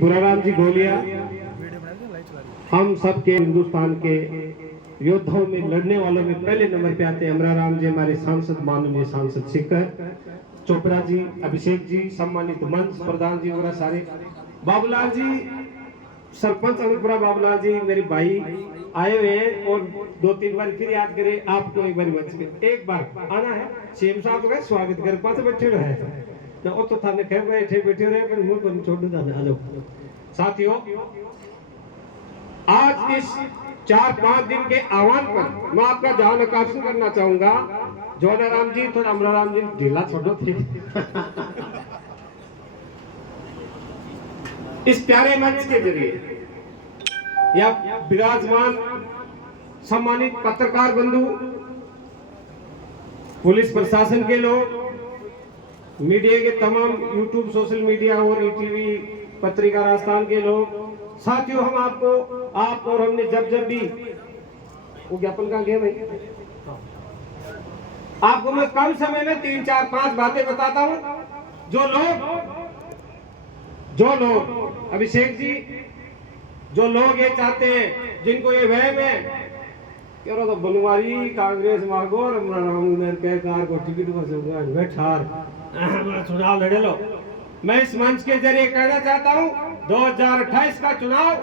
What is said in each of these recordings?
बुराराम जी गोलिया हम सब के हिंदुस्तान के योद्धाओं में लड़ने वालों में पहले नंबर पे आते हैं। अमराराम जी हमारे सांसद, माननीय सांसद शिखर चोपड़ा जी, अभिषेक जी, सम्मानित मंच प्रधान जी वगैरह सारे, बाबूलाल जी, सरपंच अमरपुरा बाबूलाल जी मेरे भाई आए हुए हैं और 2-3 बार फिर याद करे आपको एक बार मंच पे एक बार आना है। सीएम साहब का स्वागत कर पास बैठे रहे तो वो तो थाने कह बैठे रहे पर मुंह को छोड़ दो। आ जाओ साथियों, आज इस 4-5 दिन के आह्वान पर मैं आपका ध्यान आकर्षण करना चाहूंगा। जोनाराम जी थोड़ा अमराराम जी ढीला छोड़ो थे इस प्यारे मंच के जरिए या विराजमान सम्मानित पत्रकार बंधु, पुलिस प्रशासन के लोग, मीडिया के तमाम यूट्यूब, सोशल मीडिया और ईटीवी पत्रिका राजस्थान के लोग, साथियों, हम आप और हमने जब भी वो ज्ञापन का गया भाई, आपको मैं कम समय में 3-4-5 बातें बताता हूं। जो लोग अभिषेक जी, जो लोग ये चाहते हैं, जिनको ये वहम है कि तो बनवारी कांग्रेस मांगो और कार को टिकट चुनाव लड़े लो, मैं इस मंच के जरिए कहना चाहता हूं 2028 का चुनाव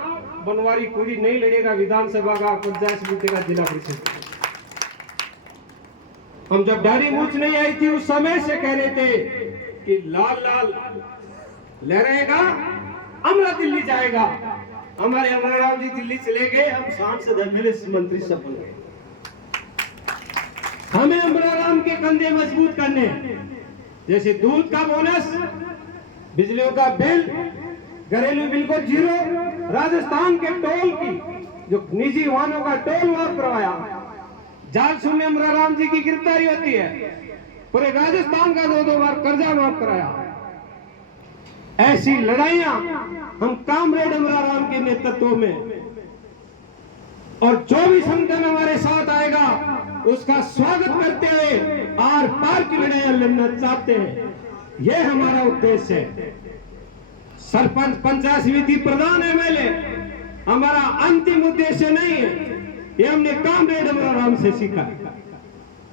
बनवारी पूरी नहीं लड़ेगा, विधानसभा का, पंचायत समिति का, जिला परिषद। हम जब दाढ़ी मूछ नहीं आई थी उस समय से कह रहे थे कि लाल लाल लहराएगा, अमरा दिल्ली जाएगा। हमारे अमराराम जी दिल्ली चले गए, हम सांसद एमएलए मंत्री सब बन गए। हमें अमराराम के कंधे मजबूत करने, जैसे दूध का बोनस, बिजलियों का बिल, घरेलू बिल को 0, राजस्थान के टोल की जो निजी वाहनों का टोल माफ करवाया, जालसू में अमराराम जी की गिरफ्तारी होती है, पूरे राजस्थान का 2-2 बार कर्जा माफ कराया। ऐसी लड़ाइयां हम कामरेड अमराराम के नेतृत्व में, और जो भी संगठन हमारे साथ आएगा उसका स्वागत करते हुए आर पार की लड़ाइयां लड़ना चाहते हैं। यह हमारा उद्देश्य है। सरपंच, पंचायत समिति प्रधान, एमएलए हमारा अंतिम उद्देश्य नहीं है, ये हमने कामरेड अमराराम से सीखा।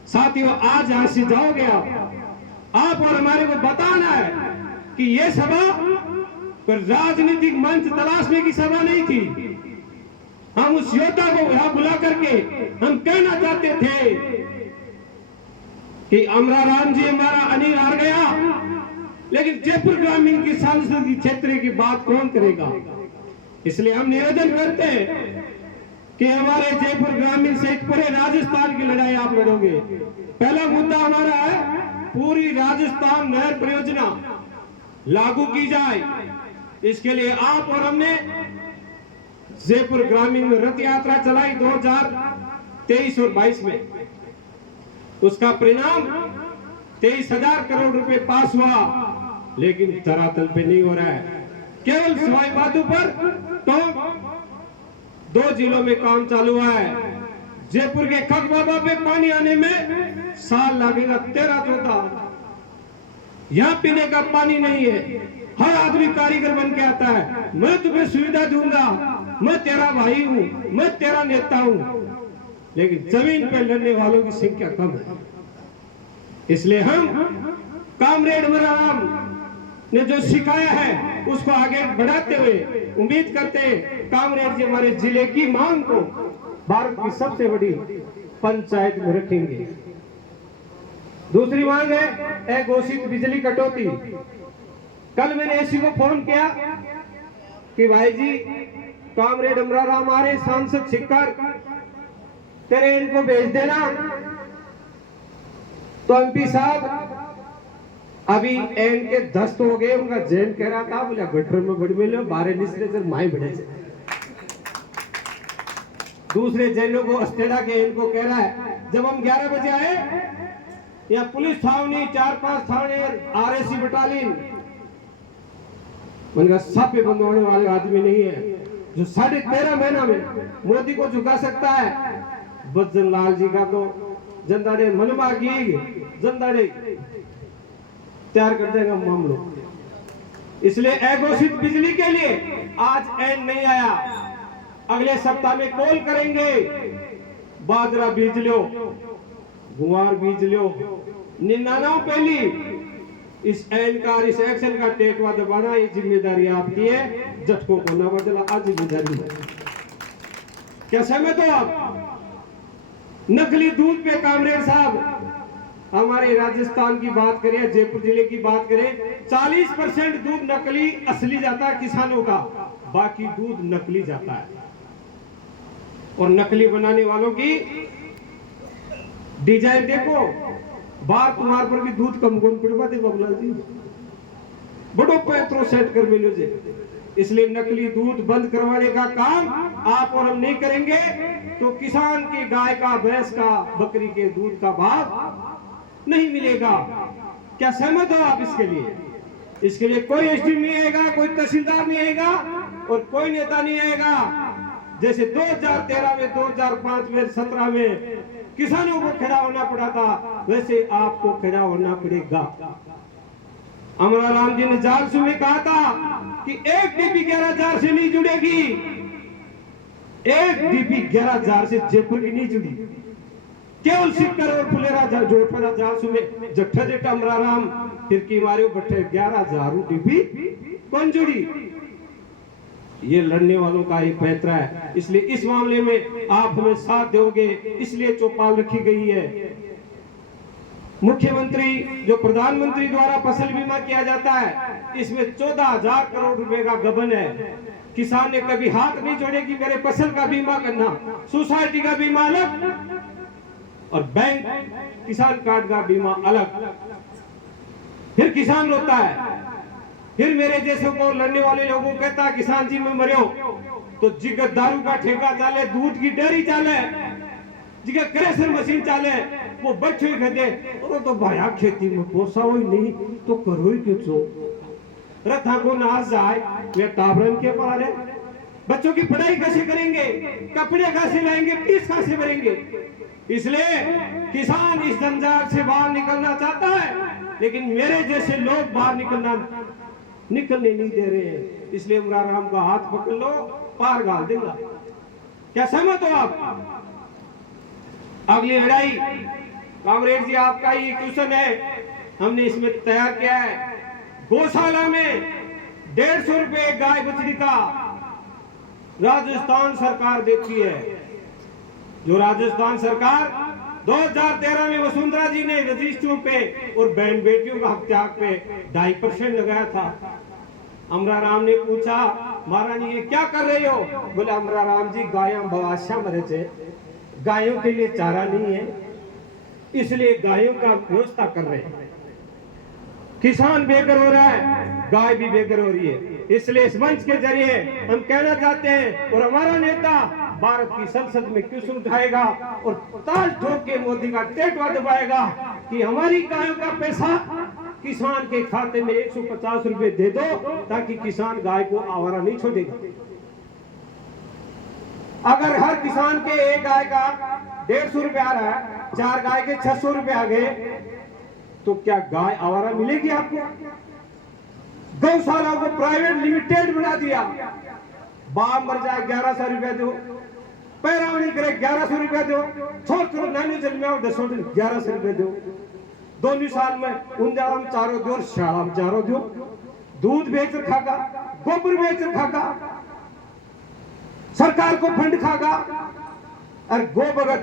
साथियों, आज यहां से जाओगे आप और हमारे को बताना है कि यह सभा कोई राजनीतिक मंच तलाशने की सभा नहीं थी। हम उस योद्धा को यहां बुला करके हम कहना चाहते थे कि अमराराम जी हमारा अनिल हार गया, लेकिन जयपुर ग्रामीण की सांसदीय क्षेत्र की बात कौन करेगा। इसलिए हम निवेदन करते हैं कि हमारे जयपुर ग्रामीण सहित पूरे राजस्थान की लड़ाई आप लड़ोगे। पहला मुद्दा हमारा है पूरी राजस्थान नहर परियोजना लागू की जाए। इसके लिए आप और हमने जयपुर ग्रामीण में रथ यात्रा चलाई 2023 और 22 में। उसका परिणाम 23,000 करोड़ रुपए पास हुआ, लेकिन धरातल पे नहीं हो रहा है। केवल सवाई माधो पर तो 2 जिलों में काम चालू हुआ है। जयपुर के खग बाबा पे पानी आने में साल लगेगा 13-14। यहाँ पीने का पानी नहीं है। हर आदमी कारीगर बन के आता है, मैं तुम्हें सुविधा दूंगा, मैं तेरा भाई हूं, मैं तेरा नेता हूं, लेकिन जमीन पर लड़ने वालों की संख्या कम है। इसलिए हम कामरेड अमराराम ने जो सिखाया है उसको आगे बढ़ाते हुए उम्मीद करते हैं कामरेड जी हमारे जिले की मांग को भारत की सबसे बड़ी पंचायत में रखेंगे। दूसरी मांग है अघोषित बिजली कटौती। कल मैंने एसी को फोन किया कि भाई जी, कामरेड अमराराम आ रहे, सांसद शिखर, तेरे इनको भेज देना। तो एमपी साहब अभी एन के 10 हो गए, उनका जैन कह रहा था, बोला गटर में बड़ी मिले 12 निचले जब माए बढ़े से। दूसरे जैनों को अस्तेड़ा के इनको कह रहा है, जब हम 11 बजे आए, या पुलिस छावनी 4-5 थाने, आरएसी बटालियन, उनका सापे बंदवाने वाले आदमी नहीं है जो 13.5 महीना में मोदी को झुका सकता है। बच्चन लाल जी का तो जनता ने मनवा की, जनता ने तैयार कर देगा मामलों। इसलिए अघोषित बिजली के लिए आज एन नहीं आया, अगले सप्ताह में कॉल करेंगे, बाजरा बीज लो, गुआर बीज लो, निन्नाना पहली इस एन का इस एक्शन का टेकवा दबाना, ये जिम्मेदारी आपकी है। झटकों को ना बदला, आज जिम्मेदारी है। क्या सहमत हो आप? नकली दूध पे कामरेड साहब, हमारे राजस्थान की बात करें, जयपुर जिले की बात करें, 40% दूध नकली असली जाता है किसानों का, बाकी दूध नकली जाता है। और नकली बनाने वालों की डिजाइन देखो, बार तुम्हारे पर भी दूध कम कौन पड़वा दे बाबूलाल जी, बड़ो पैतरो सेट कर मिलो जे। इसलिए नकली दूध बंद करवाने का काम आप और हम नहीं करेंगे तो किसान की गाय का, भैंस का, बकरी के दूध का भाव नहीं मिलेगा। क्या सहमत हो आप इसके लिए? इसके लिए कोई एसडी नहीं आएगा, कोई तहसीलदार नहीं आएगा और कोई नेता नहीं आएगा। जैसे 2013 में, 2005 में, 17 में किसानों को खड़ा होना पड़ा था, वैसे आपको खड़ा होना पड़ेगा। अमराराम जी ने जालसू में कहा था कि एक डीपी 11,000 से नहीं जुड़ेगी, एक डीपी 11,000 से जयपुर की नहीं जुड़ी, केवल सिक्कर और फुलेरा जो पड़ा जालसू में जट्ठा जेठा अमराराम फिरकी मारे बट्टे 11,000 डीपी कौन जुड़ी? ये लड़ने वालों का एक पैतरा है। इसलिए इस मामले में आप हमें साथ दोगे, इसलिए चौपाल रखी गई है। मुख्यमंत्री जो प्रधानमंत्री द्वारा फसल बीमा किया जाता है, इसमें 14,000 करोड़ रुपए का गबन है। किसान ने कभी हाथ नहीं जोड़े कि मेरे फसल का बीमा करना, सोसाइटी का बीमा अलग और बैंक किसान कार्ड का बीमा अलग। फिर किसान रोता है, फिर मेरे जैसे को लड़ने वाले लोगों को कहता है किसान जी में मरियो तो जिगर दारू का ठेका चाले, दूध की डेयरी चाले, जिगर क्रेशर मशीन चाले, वो बच्चे ही कहते और तो भाया खेती में पोसा ही नहीं तो करो ही क्यों? रथा को नाच जाए, वे टाबरन के पार है, बच्चों की पढ़ाई कैसे करेंगे, कपड़े कैसे लाएंगे, फीस कैसे भरेंगे? इसलिए किसान इस जंजाल से बाहर निकलना चाहता है, लेकिन मेरे जैसे लोग बाहर निकलने नहीं दे रहे हैं। इसलिए अमराराम का हाथ पकड़ लो, पार गाल देगा। क्या सहमत हो आप? अगली लड़ाई कामरेड जी आपका ही क्वेश्चन है, हमने इसमें तैयार किया है। गौशाला में 150 रुपए गाय बछड़ी का राजस्थान सरकार देती है। जो राजस्थान सरकार 2013 में वसुंधरा जी ने रजिस्ट्रियों पे और बहन बेटियों का हक त्याग पे 2.5% लगाया था। अमराराम ने पूछा, महारानी ये क्या कर रहे हो? बोले अमराराम जी गायों बवाशा मरे थे, गायों के लिए चारा नहीं है, इसलिए गायों का व्यवस्था कर रहे हैं। किसान बेघर हो रहा है, गाय भी बेघर हो रही है। इसलिए इस मंच के जरिए हम कहना चाहते हैं और हमारा नेता भारत की संसद में क्वेश्चन उठाएगा और ताल ठोक के मोदी का टेटवा दबाएगा कि हमारी गायों का पैसा किसान के खाते में 150 रुपए दे दो, ताकि किसान गाय को आवारा नहीं छोड़ेगा। अगर हर किसान के एक गाय का 150 रुपए आ रहा है, 4 गाय के 600 रुपए आ गए, तो क्या गाय आवारा मिलेगी आपको? गौशाला को प्राइवेट लिमिटेड बना दिया, बाप मर जाए 1100 रुपए दो, पैरावनी करे 1100 रुपए दो, छोड़ नानी जन्मे 1100 रुपए दो, 2 साल में उन चारों दो और शाम चारों दो, दूध बेच खागा, गोबर बेच खागा, सरकार को फंड खागा। और गो भगत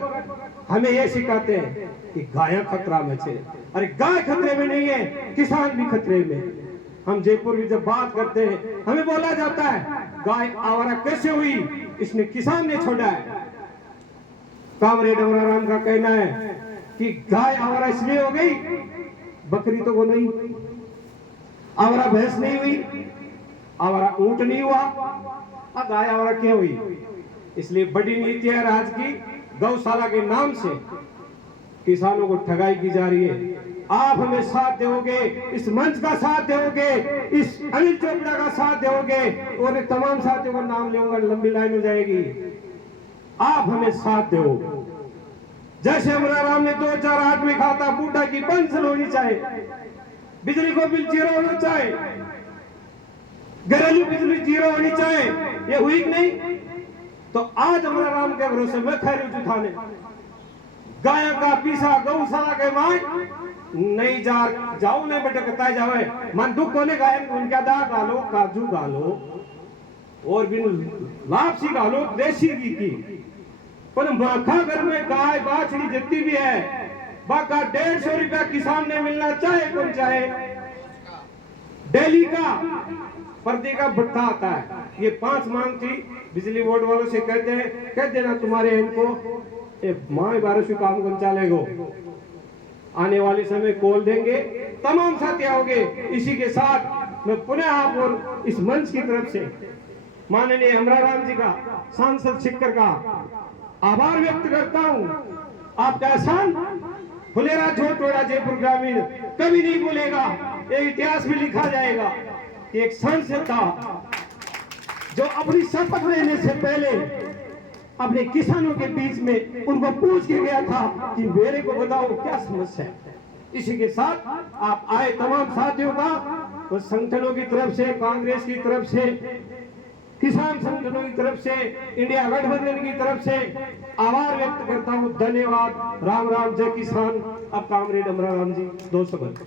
हमें ये सिखाते हैं कि गाय खतरा में छे। अरे गाय खतरे में नहीं है, किसान भी खतरे में। हम जयपुर में जब बात करते हैं, हमें बोला जाता है गाय आवारा कैसे हुई, इसने किसान ने छोड़ा है। कामरेड अमराराम का कहना है कि गाय आवारा इसलिए हो गई, बकरी तो वो नहीं हुई, आवारा भैंस नहीं हुई, आवारा ऊंट नहीं हुआ, अब गाय आवारा क्यों हुई? इसलिए बड़ी नीति है राज की, गौशाला के नाम से किसानों को ठगाई की जा रही है। आप हमें साथ दोगे, इस मंच का साथ दोगे, इस अनिल चोपड़ा का साथ दोगे और तमाम साथियों का नाम लूंगा, लंबी लाइन हो जाएगी। आप हमें साथ दो। जैसे अमराराम ने 2008 में कहा था बूढ़ा की पेंशन होनी चाहिए, बिजली को बिल जीरो होना चाहिए, घरेलू बिजली जीरो होनी चाहिए, ये हुई कि नहीं? तो आज हमारा राम के भरोसे में खैर उठाने गाय का पीसा गौशाला के माय नहीं जाओ नहीं भटकता जावे मन दुख होने गाय उनका दा गालो काजू गालो और भी लापसी गालो देसी घी की पर माखा घर में गाय बाछड़ी जितनी भी है बाका 150 रुपया किसान ने मिलना चाहे कौन चाहे डेली का प्रति का भत्ता आता है। ये 5 मांग थी बिजली बोर्ड वालों से कहते हैं कह देना तुम्हारे इनको माँ 1200 काम कौन चलेगो आने वाले समय कॉल देंगे तमाम साथी आओगे। इसी के साथ मैं पुनः आप और इस मंच की तरफ से माननीय अमराराम जी का सांसद शिखर का आभार व्यक्त करता हूं। आपका एहसान फुलेरा झोटवाड़ा जयपुर ग्रामीण कभी नहीं भूलेगा। ये इतिहास में लिखा जाएगा कि एक सांसद था जो अपनी शपथ लेने से पहले अपने किसानों के बीच में उनको पूछ के गया था कि मेरे को बताओ क्या समस्या है। इसी के साथ आप आए तमाम साथियों का तो संगठनों की तरफ से कांग्रेस की तरफ से किसान संगठनों की तरफ से इंडिया गठबंधन की तरफ से आभार व्यक्त करता हूं। धन्यवाद। राम राम जय किसान। अब कामरेड अमराराम जी 2 शब्द।